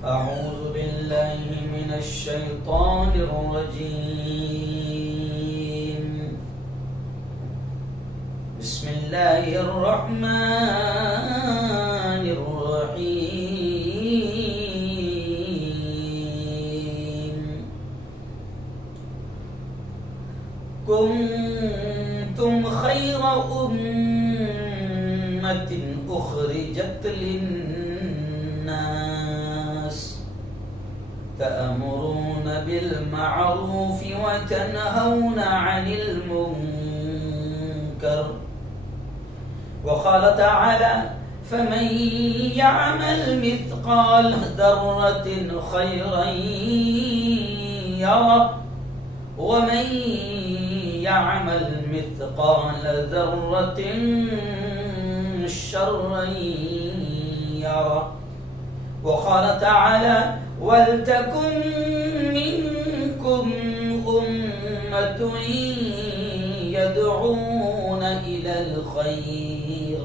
أعوذ بالله من الشيطان الرجيم. بسم الله الرحمن الرحيم. كنتم خير أمة أخرجت للناس تأمرون بالمعروف وتنهون عن المنكر. وقال تعالى: فمن يعمل مثقال ذرة خيرا يره ومن يعمل مثقال ذرة شرا يره. وقال تعالى: ولتكن منكم أمة يدعون إلى الخير.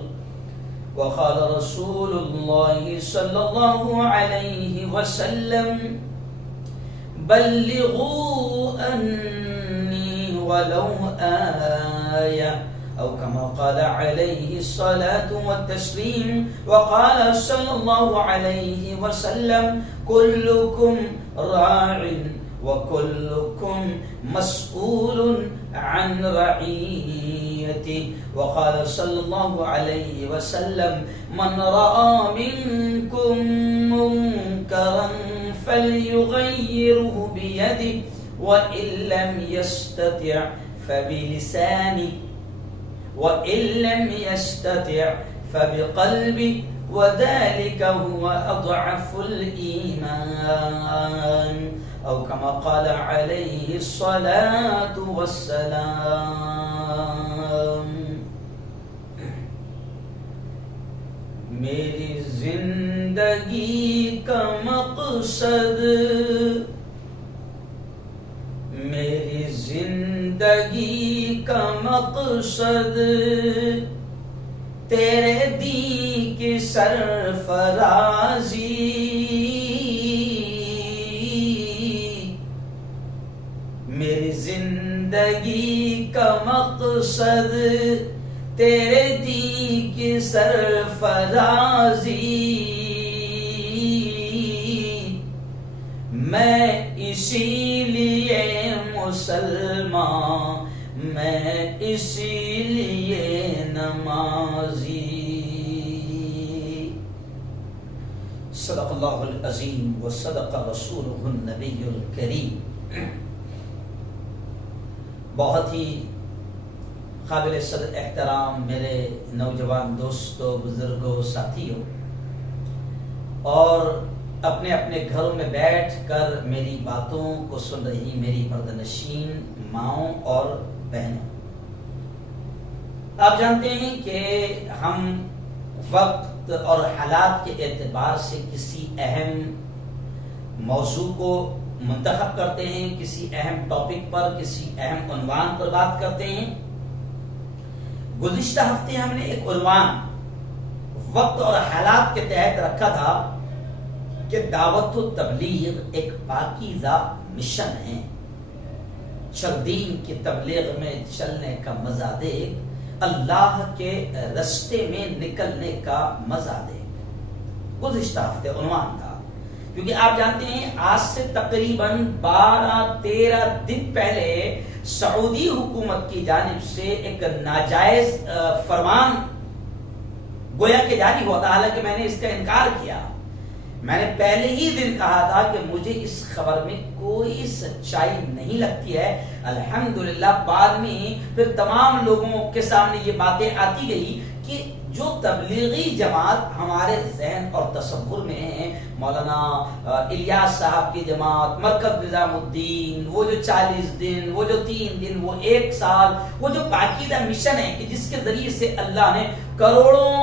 وقال رسول الله صلى الله عليه وسلم: بلغوا عني ولو آية، أو كما قال عليه الصلاة والتسليم. وقال صلى الله عليه وسلم: كلكم راع وكلكم مسؤول عن رعيته. وقال صلى الله عليه وسلم: من رأى منكم منكرا فليغيره بيده وإن لم يستطع فبلسانه وإن لم يستطع فبقلبه وذلك هو أضعف الإيمان، أو كما قال عليه الصلاة والسلام. میری زندگی کا مقصد، میری زندگی کا مقصد تیرے دین کی سرفرازی، میری زندگی کا مقصد تیرے دین کی سرفرازی. میں اسی لیے مسلمان، میں اسی لیے نمازی. صدق اللہ العظیم و صدق رسولہ النبی الکریم. بہت ہی قابل صدر احترام میرے نوجوان دوستوں، بزرگوں، ساتھیوں، اور اپنے اپنے گھروں میں بیٹھ کر میری باتوں کو سن رہی میری پردنشین ماؤں اور بہنوں، آپ جانتے ہیں کہ ہم وقت اور حالات کے اعتبار سے کسی اہم موضوع کو منتخب کرتے ہیں، کسی اہم ٹاپک پر، کسی اہم عنوان پر بات کرتے ہیں. گزشتہ ہفتے ہم نے ایک عنوان وقت اور حالات کے تحت رکھا تھا کہ دعوت و تبلیغ ایک پاکیزہ مشن ہے. چل دین کی تبلیغ میں چلنے کا مزہ دیکھ، اللہ کے رستے میں نکلنے کا مزہ دیکھ. گزشتہ ہفتے عنوان تھا، کیونکہ آپ جانتے ہیں آج سے تقریباً 12-13 دن پہلے سعودی حکومت کی جانب سے ایک ناجائز فرمان گویا کہ جاری ہوا تھا. حالانکہ میں نے اس کا انکار کیا. میں نے پہلے ہی دن کہا تھا کہ مجھے اس خبر میں کوئی سچائی نہیں لگتی ہے. الحمدللہ بعد میں پھر تمام لوگوں کے سامنے یہ باتیں آتی گئی کہ جو تبلیغی جماعت ہمارے ذہن اور تصور میں ہے، مولانا الیاس صاحب کی جماعت، مرکز نظام الدین، وہ جو 40 دن، وہ جو 3 دن، وہ 1 سال، وہ جو پاکیزہ مشن ہے کہ جس کے ذریعے سے اللہ نے کروڑوں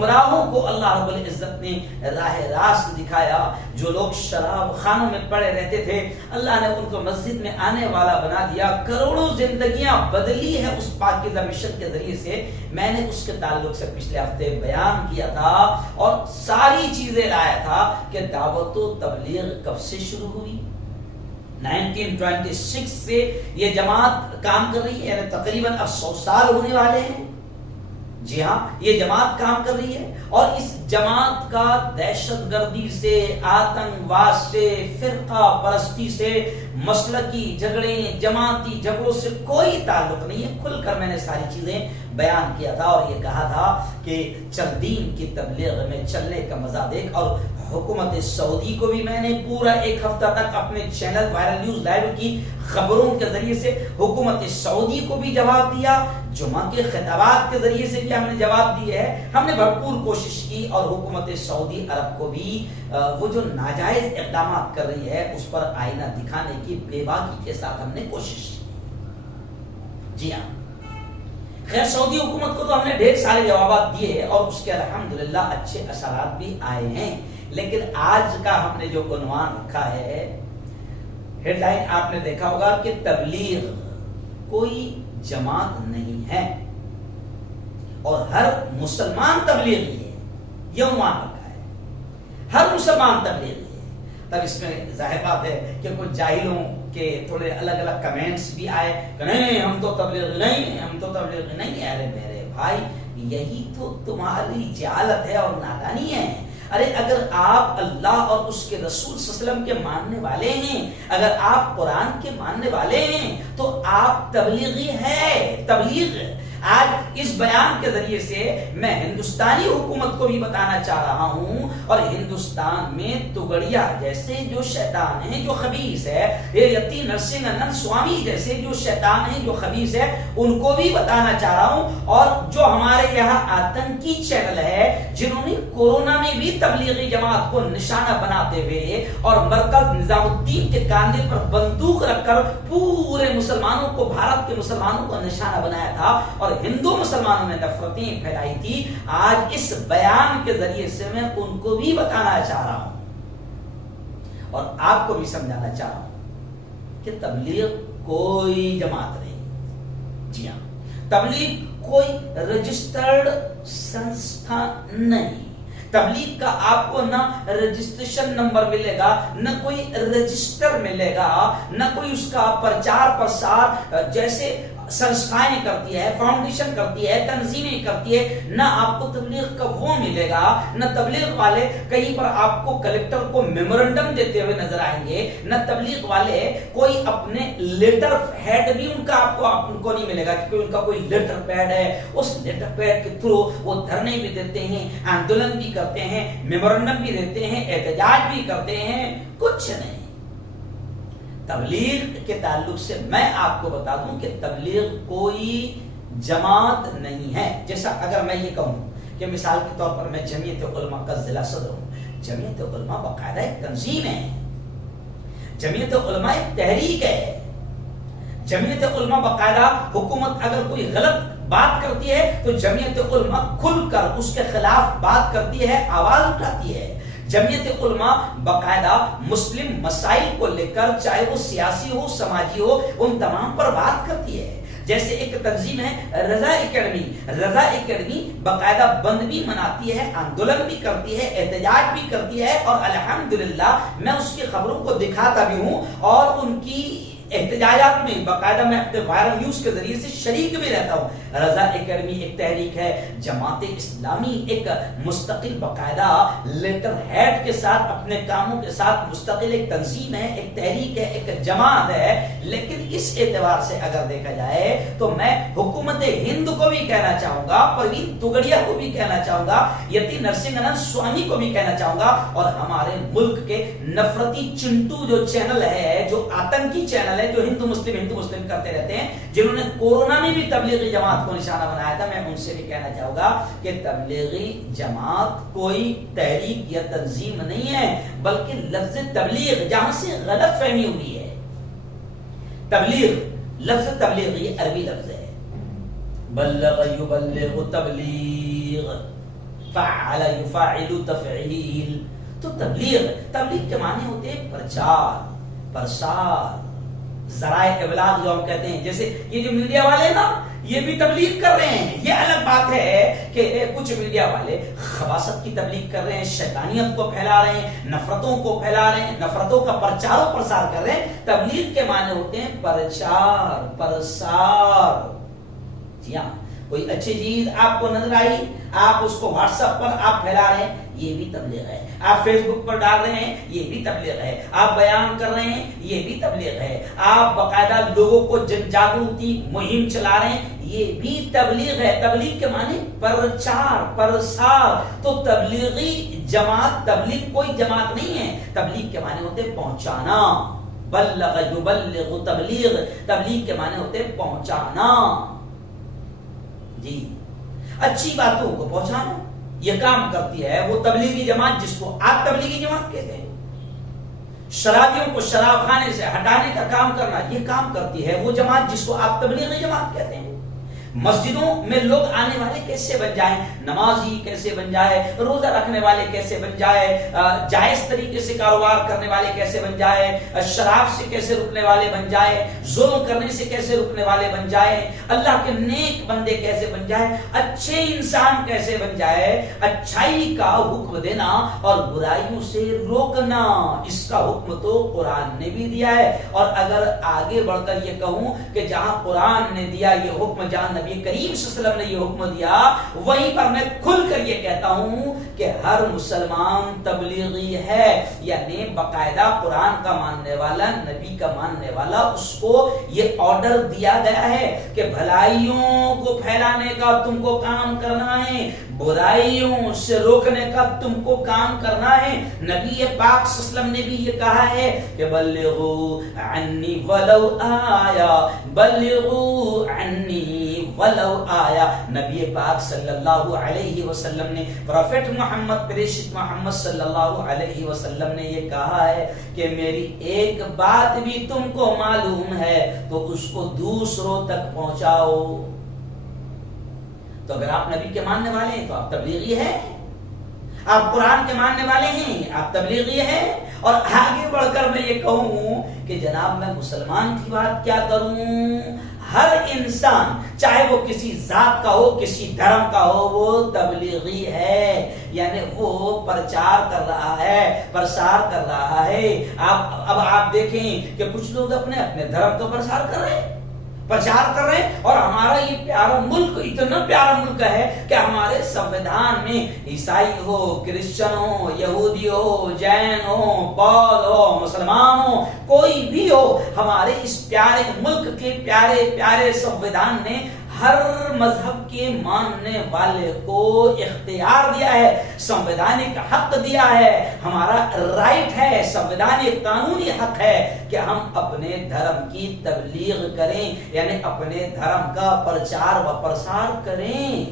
گمراہوں کو اللہ رب العزت نے راہ راست دکھایا، جو لوگ شراب خانوں میں پڑے رہتے تھے اللہ نے ان کو مسجد میں آنے والا بنا دیا، کروڑوں زندگیاں بدلی ہے اس پاکیزہ مشن کے ذریعے سے۔ میں نے اس کے تعلق سے پچھلے ہفتے بیان کیا تھا اور ساری چیزیں لایا تھا کہ دعوت و تبلیغ کب سے شروع ہوئی۔ 1926 سے یہ جماعت کام کر رہی ہے، یعنی تقریباً اب 100 سال ہونے والے ہیں۔ جی ہاں، یہ جماعت کام کر رہی ہے اور اس جماعت کا دہشت گردی سے، آتنکواد سے، فرقہ پرستی سے، مسلکی جھگڑے، جماعتی جھگڑوں سے کوئی تعلق نہیں ہے۔ کھل کر میں نے ساری چیزیں بیان کیا تھا اور یہ کہا تھا کہ چل دین کی تبلیغ میں چلنے کا مزہ دیکھ۔ اور حکومت سعودی کو بھی میں نے پورا ایک ہفتہ تک اپنے چینل وائرل نیوز لائیو کی خبروں کے ذریعے سے حکومت سعودی کو بھی جواب دیا، جمعہ کے خطابات کے ذریعے سے بھی ہم نے جواب دیے ہے۔ ہم نے بھرپور کوشش کی اور حکومت سعودی عرب کو بھی وہ جو ناجائز اقدامات کر رہی ہے اس پر آئینہ دکھانے کی بے باکی کے ساتھ ہم نے کوشش کی۔ جی ہاں، خیر سعودی حکومت کو تو ہم نے ڈھیر سارے جوابات دیے اور اس کے الحمدللہ اچھے اثرات بھی آئے ہیں، لیکن آج کا ہم نے جو عنوان رکھا ہے، ہیڈ لائن آپ نے دیکھا ہوگا کہ تبلیغ کوئی جماعت نہیں ہے اور ہر مسلمان تبلیغی ہے، یہ عنوان رکھا ہے، ہر مسلمان تبلیغی ہے۔ تب اس میں ظاہر بات ہے کہ کچھ جاہلوں کے تھوڑے الگ الگ کمنٹس بھی آئے کہ نہیں ہم تو تبلیغ نہیں، ہم تو تبلیغ نہیں۔ ارے میرے بھائی، یہی تو تمہاری جہالت ہے اور نادانی ہے۔ ارے اگر آپ اللہ اور اس کے رسول صلی اللہ علیہ وسلم کے ماننے والے ہیں، اگر آپ قرآن کے ماننے والے ہیں تو آپ تبلیغی ہے۔ تبلیغ آج اس بیان کے ذریعے سے میں ہندوستانی حکومت کو بھی بتانا چاہ رہا ہوں، اور ہندوستان میں تگڑیا جیسے جو شیطان ہیں جو خبیث ہے، یہ یتی نرسنگھ سوامی جیسے جو شیطان ہیں جو خبیث ہے، ان کو بھی بتانا چاہ رہا ہوں۔ اور جو ہمارے یہاں آتنکی چینل ہے جنہوں نے کورونا میں بھی تبلیغی جماعت کو نشانہ بناتے ہوئے اور مرکز نظام الدین کے کاندھے پر بندوق رکھ کر پورے مسلمانوں کو، بھارت کے مسلمانوں کو نشانہ بنایا تھا اور ہندو مسلمانوں میں نفرتیں پھیلائی تھی، آج اس بیان کے ذریعے سے میں ان کو بھی بتانا چاہ رہا ہوں اور آپ کو بھی سمجھانا چاہ رہا ہوں کہ تبلیغ کوئی جماعت نہیں۔ جی ہاں، تبلیغ کوئی رجسٹرڈ سنستھا نہیں۔ تبلیغ کا آپ کو نہ رجسٹریشن نمبر ملے گا، نہ کوئی رجسٹر ملے گا، نہ کوئی اس کا پرچار پرسار جیسے سنستھائیں کرتی ہے، فاؤنڈیشن کرتی ہے، تنظیمیں کرتی ہے، نہ آپ کو تبلیغ کا وہ ملے گا۔ نہ تبلیغ والے کہیں پر آپ کو کلیکٹر کو میمورنڈم دیتے ہوئے نظر آئیں گے، نہ تبلیغ والے کوئی اپنے لیٹر ہیڈ بھی ان کو نہیں ملے گا، کیونکہ ان کا کوئی لیٹر پیڈ ہے، اس لیٹر پیڈ کے تھرو وہ دھرنے بھی دیتے ہیں، آندولن بھی کرتے ہیں، میمورنڈم بھی دیتے ہیں، احتجاج بھی کرتے ہیں، کچھ نہیں۔ تبلیغ کے تعلق سے میں آپ کو بتا دوں کہ تبلیغ کوئی جماعت نہیں ہے۔ جیسا اگر میں یہ کہوں کہ مثال کے طور پر میں جمعیت علماء کا ضلع صدر ہوں، جمعیت علماء باقاعدہ ایک تنظیم ہے، جمعیت علماء ایک تحریک ہے، جمعیت علماء باقاعدہ حکومت اگر کوئی غلط بات کرتی ہے تو جمعیت علماء کھل کر اس کے خلاف بات کرتی ہے، آواز اٹھاتی ہے۔ جمعیت علماء باقاعدہ مسلم مسائل کو لے کر، چاہے وہ سیاسی ہو، سماجی ہو، ان تمام پر بات کرتی ہے۔ جیسے ایک تنظیم ہے رضا اکیڈمی، رضا اکیڈمی باقاعدہ بند بھی مناتی ہے، آندولن بھی کرتی ہے، احتجاج بھی کرتی ہے، اور الحمدللہ میں اس کی خبروں کو دکھاتا بھی ہوں اور ان کی احتجاجات میں باقاعدہ میں اپنے وائرل نیوز کے ذریعے سے شریک بھی رہتا ہوں۔ رضا اکیڈمی ایک تحریک ہے، جماعت اسلامی ایک مستقل باقاعدہ لیٹر ہیڈ کے ساتھ، اپنے کاموں کے ساتھ مستقل ایک تنظیم ہے، ایک تحریک ہے، ایک جماعت ہے۔ لیکن اس اعتبار سے اگر دیکھا جائے تو میں حکومت ہند کو بھی کہنا چاہوں گا، پروین توگڑیا کو بھی کہنا چاہوں گا، یتی نرسنگھ سوامی کو بھی کہنا چاہوں گا، اور ہمارے ملک کے نفرتی چنٹو جو چینل ہے، جو آتنکی چینل ہے، جو ہندو مسلم کرتے رہتے ہیں، جنہوں نے کورونا میں بھی تبلیغی جماعت کو نشانہ بنایا تھا، میں ان سے بھی کہنا چاہوں گا کہ تبلیغی جماعت کوئی تحریک یا تنظیم نہیں ہے، بلکہ لفظ تبلیغ جہاں سے غلط فہمی ہوئی ہے۔ تبلیغ، لفظ تبلیغ یہ عربی لفظ ہے، بلغ یبلغ تبلیغ، فعل یفعل تفعیل. تو تبلیغ کے معنی ہوتے ہیں پرچار، پرسار، ذرائع ابلاغ جو ہم کہتے ہیں. جیسے یہ جو میڈیا والے نا یہ بھی تبلیغ کر رہے ہیں. یہ الگ بات ہے کہ کچھ میڈیا والے خباثت کی تبلیغ کر رہے ہیں، شیطانیت کو پھیلا رہے ہیں، نفرتوں کو پھیلا رہے ہیں، نفرتوں کا پرچار و پرسار کر رہے ہیں. تبلیغ کے معنی ہوتے ہیں پرچار، پرسار. جی ہاں، کوئی اچھی چیز آپ کو نظر آئی، آپ اس کو واٹس ایپ پر آپ پھیلا رہے ہیں، یہ بھی تبلیغ ہے. آپ فیس بک پر ڈال رہے ہیں، یہ بھی تبلیغ ہے. آپ بیان کر رہے ہیں، یہ بھی تبلیغ ہے. آپ باقاعدہ لوگوں کو جن جاگرتی مہم چلا رہے ہیں، یہ بھی تبلیغ ہے. تبلیغ کے معنی پرچار، پرسار. تو تبلیغی جماعت، تبلیغ کوئی جماعت نہیں ہے. تبلیغ کے معنی ہوتے ہیں پہنچانا. بلغ یبلغ تبلیغ. تبلیغ کے معنی ہوتے ہیں پہنچانا. جی، اچھی باتوں کو پہنچانا یہ کام کرتی ہے وہ تبلیغی جماعت جس کو آپ تبلیغی جماعت کہتے ہیں. شرابیوں کو شراب خانے سے ہٹانے کا کام کرنا یہ کام کرتی ہے وہ جماعت جس کو آپ تبلیغی جماعت کہتے ہیں. مسجدوں میں لوگ آنے والے کیسے بن جائیں، نمازی کیسے بن جائے، روزہ رکھنے والے کیسے بن جائے، جائز طریقے سے کاروبار کرنے والے کیسے بن جائے، شراب سے کیسے رکنے والے بن جائے، ظلم کرنے سے کیسے رکنے والے بن جائے، اللہ کے نیک بندے کیسے بن جائے، اچھے انسان کیسے بن جائے. اچھائی کا حکم دینا اور برائیوں سے روکنا، اس کا حکم تو قرآن نے بھی دیا ہے. اور اگر آگے بڑھ کر یہ کہوں کہ جہاں قرآن نے دیا یہ حکم، جہاں نبی کریم صلی اللہ علیہ وسلم نے یہ حکم دیا، وہیں پر میں کھل کر یہ کہتا ہوں کہ ہر مسلمان تبلیغی ہے. یعنی باقاعدہ قرآن کا ماننے والا، نبی کا ماننے والا، اس کو یہ آرڈر دیا گیا ہے کہ بھلائیوں کو پھیلانے کا تم کو کام کرنا ہے، برائیوں سے روکنے کا تم کو کام کرنا ہے. نبی پاک صلی اللہ علیہ وسلم نے بھی یہ کہا ہے کہ بلغوا عنی ولو آیا، بلغوا عنی ولو آیا. نبی پاک صلی اللہ علیہ وسلم نے، پروفیٹ محمد، پریشت محمد صلی اللہ علیہ وسلم نے یہ کہا ہے کہ میری ایک بات بھی تم کو معلوم ہے تو اس کو دوسروں تک پہنچاؤ. تو اگر آپ نبی کے ماننے والے ہیں تو آپ تبلیغی ہیں، آپ قرآن کے ماننے والے ہیں آپ تبلیغی ہیں. اور آگے بڑھ کر میں یہ کہوں کہ جناب میں مسلمان کی بات کیا کروں، ہر انسان چاہے وہ کسی ذات کا ہو، کسی دھرم کا ہو، وہ تبلیغی ہے. یعنی وہ پرچار کر رہا ہے، پرسار کر رہا ہے. اب آپ دیکھیں کہ کچھ لوگ اپنے دھرم کا پرسار کر رہے ہیں، پرچار کر رہے ہیں. اور ہمارا یہ پیارا ملک اتنا پیارا ملک ہے کہ ہمارے سنویدھان میں عیسائی ہو، کرسچن ہو، یہودی ہو، جین ہو، بودھ ہو، مسلمان ہو، کوئی بھی ہو، ہمارے اس پیارے ملک کے پیارے پیارے سنویدھان نے ہر مذہب کے ماننے والے کو اختیار دیا ہے، سنویدھانک حق دیا ہے، ہمارا رائٹ ہے، سنویدھانک قانونی حق ہے کہ ہم اپنے دھرم کی تبلیغ کریں، یعنی اپنے دھرم کا پرچار و پرسار کریں.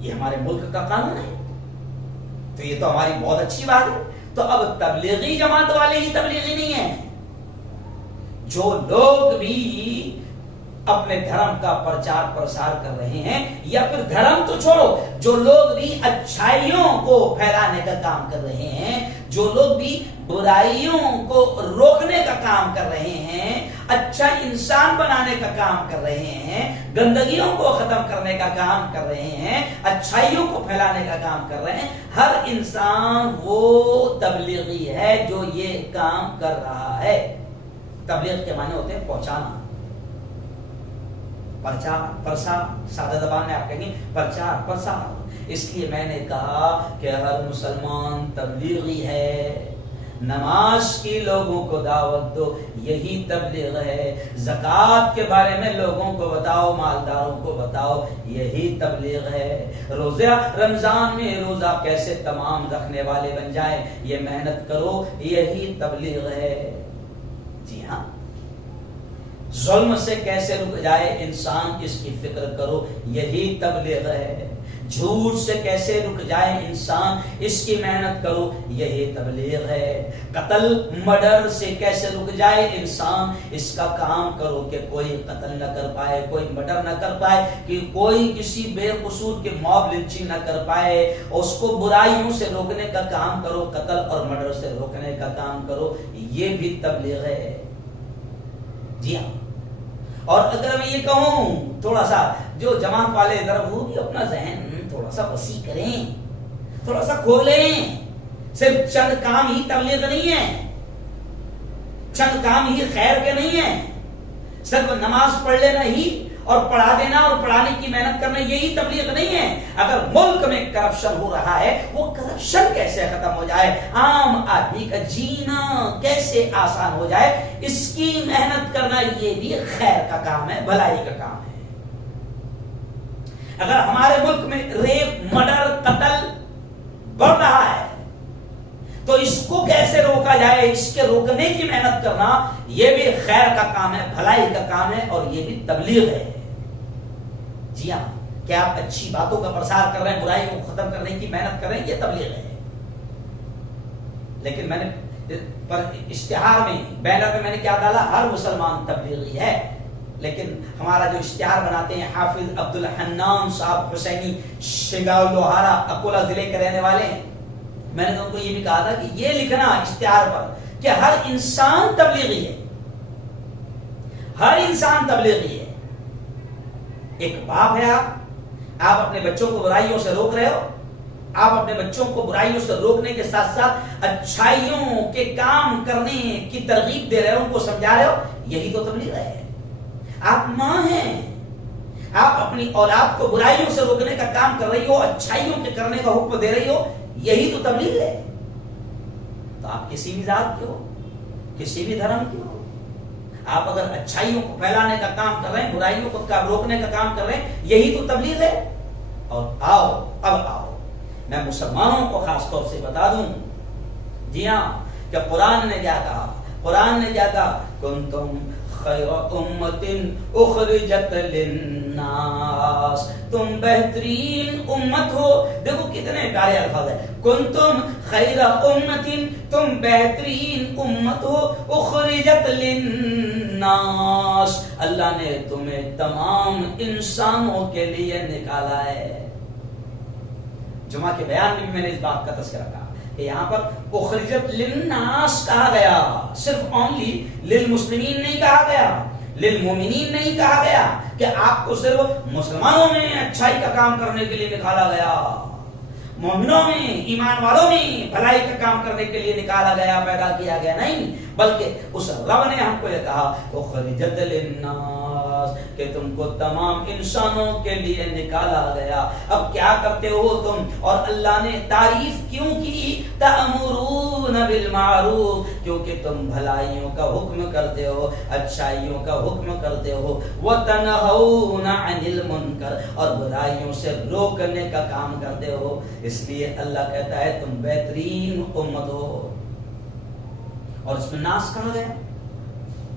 یہ ہمارے ملک کا قانون ہے. تو یہ تو ہماری بہت اچھی بات ہے. تو اب تبلیغی جماعت والے ہی تبلیغی نہیں ہیں، جو لوگ بھی اپنے دھرم کا پرچار پرسار کر رہے ہیں، یا پھر دھرم تو چھوڑو، جو لوگ بھی اچھائیوں کو پھیلانے کا کام کر رہے ہیں، جو لوگ بھی برائیوں کو روکنے کا کام کر رہے ہیں، اچھا انسان بنانے کا کام کر رہے ہیں، گندگیوں کو ختم کرنے کا کام کر رہے ہیں، اچھائیوں کو پھیلانے کا کام کر رہے ہیں، ہر انسان وہ تبلیغی ہے جو یہ کام کر رہا ہے. تبلیغ کے معنی ہوتے ہیں پہنچانا، پرچار، پرسار. سادہ زبان میں آپ کہیں گے پرچار، پرسار. اس لیے میں نے کہا کہ ہر مسلمان تبلیغی ہے. نماز کی لوگوں کو دعوت دو، یہی تبلیغ ہے. زکوٰۃ کے بارے میں لوگوں کو بتاؤ، مالداروں کو بتاؤ، یہی تبلیغ ہے. روزہ رمضان میں روزہ کیسے تمام رکھنے والے بن جائیں، یہ محنت کرو، یہی تبلیغ ہے. جی ہاں، ظلم سے کیسے رک جائے انسان اس کی فکر کرو، یہی تبلیغ ہے۔ جھوٹ سے کیسے رک جائے انسان اس کی محنت کرو، یہی تبلیغ ہے۔ قتل مرڈر سے کیسے رک جائے انسان اس کا کام کرو کہ کوئی قتل نہ کر پائے، کوئی مرڈر نہ کر پائے، کہ کوئی کسی بے قصور کے موب لنچنگ نہ کر پائے، اس کو برائیوں سے روکنے کا کام کرو، قتل اور مرڈر سے روکنے کا کام کرو، یہ بھی تبلیغ ہے۔ جی ہاں، اور اگر میں یہ کہوں تھوڑا سا جو جماعت والے ادھر وہ بھی اپنا ذہن تھوڑا سا وسیع کریں، تھوڑا سا کھولیں، صرف چند کام ہی تبلیغ نہیں ہے، چند کام ہی خیر کے نہیں ہیں، صرف نماز پڑھ لینا ہی اور پڑھا دینا اور پڑھانے کی محنت کرنا یہی تبلیغ نہیں ہے۔ اگر ملک میں کرپشن ہو رہا ہے وہ کرپشن کیسے ختم ہو جائے، عام آدمی کا جینا کیسے آسان ہو جائے، اس کی محنت کرنا یہ بھی خیر کا کام ہے، بھلائی کا کام ہے۔ اگر ہمارے ملک میں ریپ، مرڈر، قتل بڑھ رہا ہے تو اس کو کیسے روکا جائے، اس کے روکنے کی محنت کرنا یہ بھی خیر کا کام ہے، بھلائی کا کام ہے، اور یہ بھی تبلیغ ہے۔ جی ہاں، کیا آپ اچھی باتوں کا پرسار کر رہے ہیں، برائی کو ختم کرنے کی محنت کر رہے ہیں، یہ تبلیغ ہے۔ لیکن میں نے اشتہار میں، بینر میں نے کیا ڈالا، ہر مسلمان تبلیغی ہے، لیکن ہمارا جو اشتہار بناتے ہیں حافظ عبد الحنان صاحب حسینی شگاؤ لوہارا اکولا ضلع کے رہنے والے ہیں، میں نے ان کو یہ بھی کہا تھا کہ یہ لکھنا اشتہار پر کہ ہر انسان تبلیغی ہے، ہر انسان تبلیغی ہے۔ ایک باپ ہے، آپ اپنے بچوں کو برائیوں سے روک رہے ہو، آپ اپنے بچوں کو برائیوں سے روکنے کے ساتھ ساتھ اچھائیوں کے کام کرنے کی ترغیب دے رہے ہو، ان کو سمجھا رہے ہو، یہی تو تبلیغ ہے۔ آپ ماں ہیں، آپ اپنی اولاد کو برائیوں سے روکنے کا کام کر رہی ہو، اچھائیوں کے کرنے کا حکم دے رہی ہو، یہی تو تبلیغ ہے۔ تو آپ کسی بھی ذات کے ہو، کسی بھی دھرم کے ہو، آپ اگر اچھائیوں کو پھیلانے کا کام کر رہے ہیں، برائیوں کو روکنے کا کام کر رہے ہیں، یہی تو تبلیغ ہے۔ اور اب آؤ میں مسلمانوں کو خاص طور سے بتا دوں، جی ہاں، کہ قرآن نے کیا کہا، قرآن نے کیا کہا، کنتم خیر امت اخرجت للناس، تم بہترین امت ہو۔ دیکھو کتنے پیارے الفاظ ہیں، کنتم خیر امت، تم بہترین امت ہو، اخرجت للناس، اللہ نے تمہیں تمام انسانوں کے لیے نکالا ہے۔ جمعہ کے بیان میں بھی میں نے اس بات کا تذکرہ کہا کہ یہاں پر اخرجت للناس کہا گیا، صرف اونلی للمسلمین نہیں کہا گیا، للمومنین نہیں کہا گیا کہ آپ کو صرف مسلمانوں میں اچھائی کا کام کرنے کے لیے نکالا گیا، مومنوں میں، ایمان والوں میں بھلائی کا کام کرنے کے لیے نکالا گیا، پیدا کیا گیا، نہیں، بلکہ اس رب نے ہم کو یہ کہا اخرجت للناس کہ تم کو تمام انسانوں کے لیے نکالا گیا۔ اب کیا کرتے ہو تم؟ اور اللہ نے تعریف کیوں کی؟ تأمرون بالمعروف، کیونکہ تم بھلائیوں کا حکم کرتے ہو، اچھائیوں کا حکم کرتے ہو، وتنہون عن المنکر، اور برائیوں سے روکنے کا کام کرتے ہو۔ اس لیے اللہ کہتا ہے تم بہترین امت ہو۔ اور اس میں ناس کہا گیا،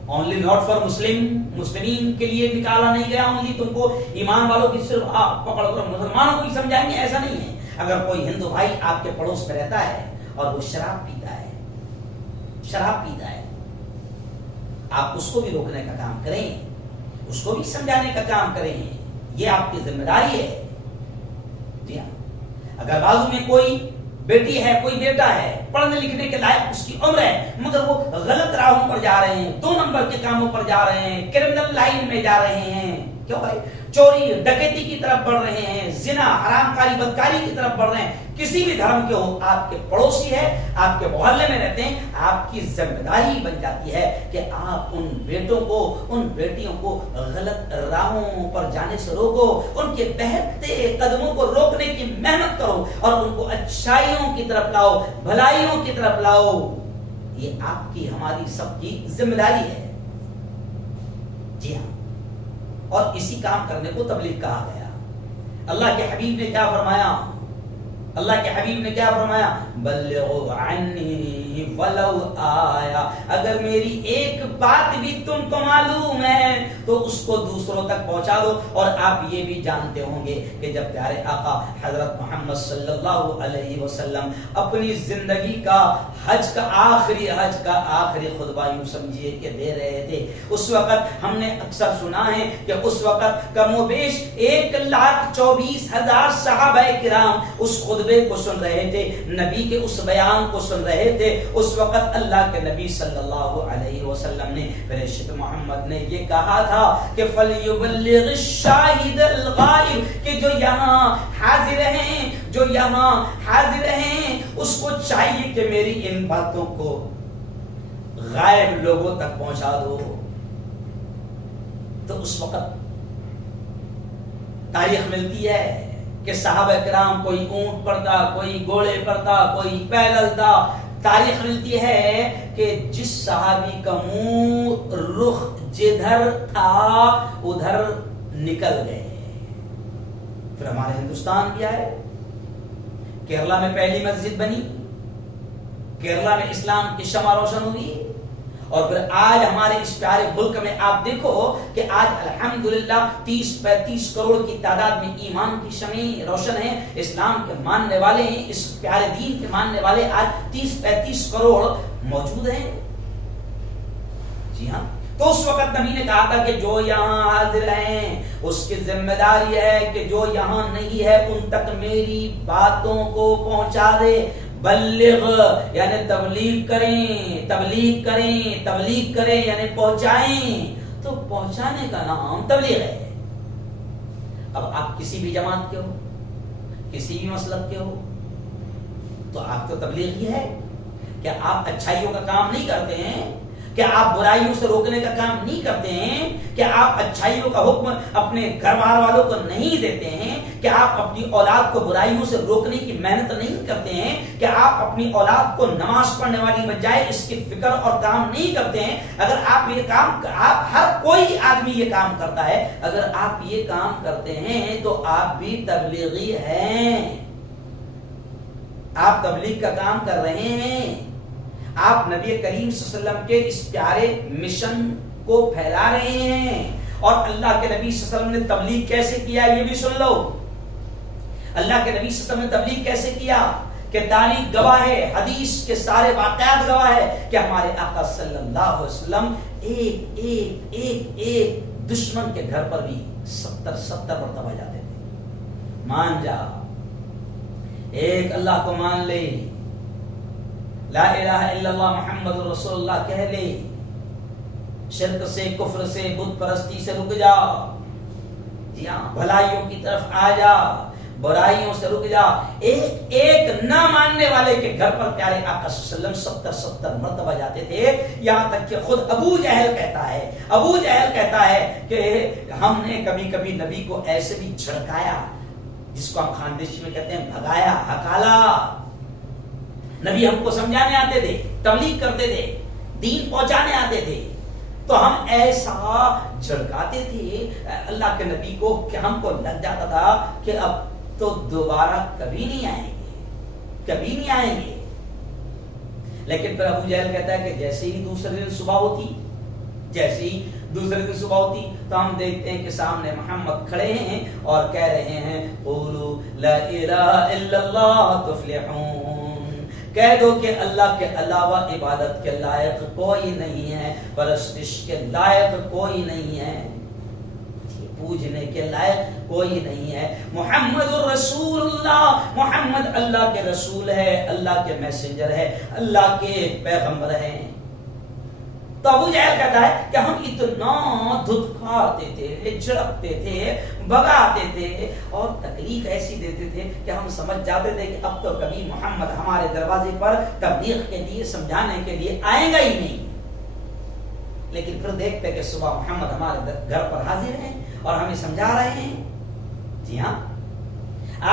اونلی ناٹ فار مسلم، مسلمین کے لیے نکالا نہیں گیا، اونلی تم کو ایمان والوں کی صرف آپ پکڑ کر مسلمانوں کو ہی سمجھائیں گے، ایسا نہیں ہے۔ اگر کوئی ہندو بھائی آپ کے پڑوس میں رہتا ہے اور وہ شراب پیتا ہے، شراب پیتا ہے، آپ اس کو بھی روکنے کا کام کریں، اس کو بھی سمجھانے کا کام کریں، یہ آپ کی ذمہ داری ہے۔ جی ہاں، اگر بازو میں کوئی بیٹی ہے، کوئی بیٹا ہے، پڑھنے لکھنے کے لائق اس کی عمر ہے، مگر وہ غلط راہوں پر جا رہے ہیں، 2 نمبر کے کاموں پر جا رہے ہیں، کرمنل لائن میں جا رہے ہیں، کیوں بھائی؟ چوری ڈکیتی کی طرف بڑھ رہے ہیں، زنا حرام کاری بدکاری کی طرف بڑھ رہے ہیں، کسی بھی دھرم کے ہو، آپ کے پڑوسی ہے، آپ کے محلے میں رہتے ہیں، آپ کی ذمہ داری بن جاتی ہے کہ آپ ان بیٹوں کو، ان بیٹیوں کو غلط راہوں پر جانے سے روکو، ان کے بہتے قدموں کو روکنے کی محنت کرو اور ان کو اچھائیوں کی طرف لاؤ، بھلائیوں کی طرف لاؤ۔ یہ آپ کی، ہماری سب کی ذمہ داری ہے۔ جی ہاں، اور اسی کام کرنے کو تبلیغ کہا گیا۔ اللہ کے حبیب نے کیا فرمایا؟ اللہ کے حبیب نے کیا فرمایا؟ بلغوا عنی ولو آیا، اگر میری ایک بات بھی تم کو معلوم ہے تو اس کو دوسروں تک پہنچا دو۔ اور آپ یہ بھی جانتے ہوں گے کہ جب پیارے آقا حضرت محمد صلی اللہ علیہ وسلم اپنی زندگی کا حج کا آخری خطبہ یوں سمجھیے کہ دے رہے تھے، اس وقت ہم نے اکثر سنا ہے کہ اس وقت کم و بیش 1,24,000 صحابہ کرام اس خطبے کو سن رہے تھے، نبی کے اس بیان کو سن رہے تھے۔ اس وقت اللہ کے نبی صلی اللہ علیہ وسلم نے فرشت محمد نے یہ کہا تھا کہ فَلْيُبَلِّغِ الشَّاهِدَ الْغَائِبَ، کہ جو یہاں حاضر ہیں اس کو چاہیے کہ میری ان باتوں کو غائب لوگوں تک پہنچا دو۔ تو اس وقت تاریخ ملتی ہے کہ صحابہ کرام کوئی اونٹ پر تھا، کوئی گھوڑے پر تھا، کوئی پیدل تھا۔ تاریخ ملتی ہے کہ جس صحابی کا منہ رخ جدھر تھا ادھر نکل گئے۔ پھر ہمارے ہندوستان بھی آئے، کیرلا میں پہلی مسجد بنی، کیرلا میں اسلام کی شمع روشن ہوئی، اور پھر آج ہمارے اس پیارے ملک میں آپ دیکھو کہ آج الحمدللہ 30-35 کروڑ کی تعداد میں ایمان کی شمعیں روشن ہیں، اسلام کے ماننے والے ہیں، اس پیارے دین کے ماننے والے آج 30-35 کروڑ موجود ہیں۔ جی ہاں، تو اس وقت نبی نے کہا تھا کہ جو یہاں حاضر ہیں اس کی ذمہ داری ہے کہ جو یہاں نہیں ہے ان تک میری باتوں کو پہنچا دے۔ بلغ یعنی تبلیغ کریں یعنی پہنچائیں، تو پہنچانے کا نام تبلیغ ہے۔ اب آپ کسی بھی جماعت کے ہو، کسی بھی مسلک کے ہو، تو آپ تو تبلیغ ہی ہے۔ کیا آپ اچھائیوں کا کام نہیں کرتے ہیں؟ کیا آپ برائیوں سے روکنے کا کام نہیں کرتے ہیں؟ کیا آپ اچھائیوں کا حکم اپنے گھر والوں کو نہیں دیتے ہیں؟ کیا آپ اپنی اولاد کو برائیوں سے روکنے کی محنت نہیں کرتے ہیں؟ کیا آپ اپنی اولاد کو نماز پڑھنے والی بجائے اس کی فکر اور کام نہیں کرتے ہیں؟ اگر آپ یہ کام، آپ ہر کوئی آدمی یہ کام کرتا ہے، اگر آپ یہ کام کرتے ہیں تو آپ بھی تبلیغی ہیں، آپ تبلیغ کا کام کر رہے ہیں، آپ نبی کریم صلی اللہ علیہ وسلم کے اس پیارے مشن کو پھیلا رہے ہیں۔ اور اللہ کے نبی صلی اللہ علیہ وسلم نے تبلیغ کیسے کیا یہ بھی سن لو۔ اللہ کے نبی صلی اللہ علیہ وسلم نے تبلیغ کیسے کیا کہ تاریخ گواہ ہے، حدیث کے سارے واقعات گواہ ہے کہ ہمارے آقا صلی اللہ علیہ وسلم ایک دشمن کے گھر پر بھی 70 مرتبہ جاتے تھے۔ مان جا، ایک اللہ کو مان لے، لا الہ الا اللہ محمد رسول اللہ کہہ لے، شرک سے، کفر سے، بت پرستی سے رک جا، جی ہاں، بھلائیوں کی طرف آ جا، برائیوں سے رک جا۔ ایک نہ ماننے والے کے گھر پر پیارے آقا صلی اللہ علیہ وسلم 70 مرتبہ جاتے تھے، یہاں تک کہ خود ابو جہل کہتا ہے کہ ہم نے کبھی کبھی نبی کو ایسے بھی جھڑکایا، جس کو ہم خاندیشی میں کہتے ہیں بھگایا، ہکالا۔ نبی ہم کو سمجھانے آتے تھے، تبلیغ کرتے تھے، دین پہنچانے آتے تھے، تو ہم ایسا جھڑکاتے تھے اللہ کے نبی کو کہ ہم کو لگ جاتا تھا کہ اب تو دوبارہ کبھی نہیں آئیں گے۔ لیکن پھر ابو جہل کہتا ہے کہ جیسے ہی دوسرے دن صبح ہوتی تو ہم دیکھتے ہیں کہ سامنے محمد کھڑے ہیں اور کہہ رہے ہیں قولوا لا الہ الا اللہ تفلحون، کہہ دو کہ اللہ کے علاوہ عبادت کے لائق کوئی نہیں ہے، پرستش کے لائق کوئی نہیں ہے، پوجنے کے لائق کوئی نہیں ہے۔ محمد الرسول اللہ، محمد اللہ کے رسول ہے، اللہ کے میسنجر ہے، اللہ کے پیغمبر ہیں۔ تو ابو جہل کہتا ہے کہ ہم اتنا دھتکارتے تھے، جھڑکتے تھے، بھگاتے تھے اور تکلیف ایسی دیتے تھے کہ ہم سمجھ جاتے تھے کہ اب تو کبھی محمد ہمارے دروازے پر تبلیغ کے لیے، سمجھانے کے لیے آئے گا ہی نہیں۔ لیکن پھر دیکھتے کہ صبح محمد ہمارے گھر پر حاضر ہیں اور ہمیں سمجھا رہے ہیں۔ جی ہاں،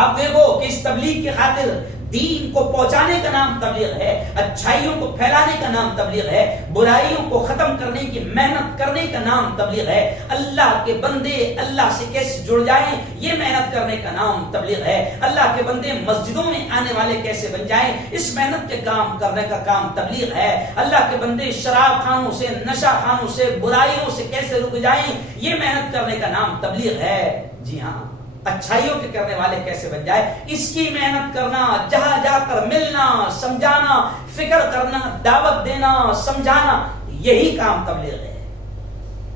آپ دیکھو کہ اس تبلیغ کی خاطر دین کو پہنچانے کا نام تبلیغ ہے، اچھائیوں کو پھیلانے کا نام تبلیغ ہے، برائیوں کو ختم کرنے کی محنت کرنے کا نام تبلیغ ہے، اللہ کے بندے اللہ سے کیسے جڑ جائیں یہ محنت کرنے کا نام تبلیغ ہے، اللہ کے بندے مسجدوں میں آنے والے کیسے بن جائیں اس محنت کے کام کرنے کا کام تبلیغ ہے، اللہ کے بندے شراب خانوں سے، نشہ خانوں سے، برائیوں سے کیسے رک جائیں یہ محنت کرنے کا نام تبلیغ ہے۔ جی ہاں، اچھائیوں کے کرنے والے کیسے بن جائے اس کی محنت کرنا، جہاں جا کر ملنا، سمجھانا، فکر کرنا، دعوت دینا، سمجھانا، یہی کام تبلیغ ہے۔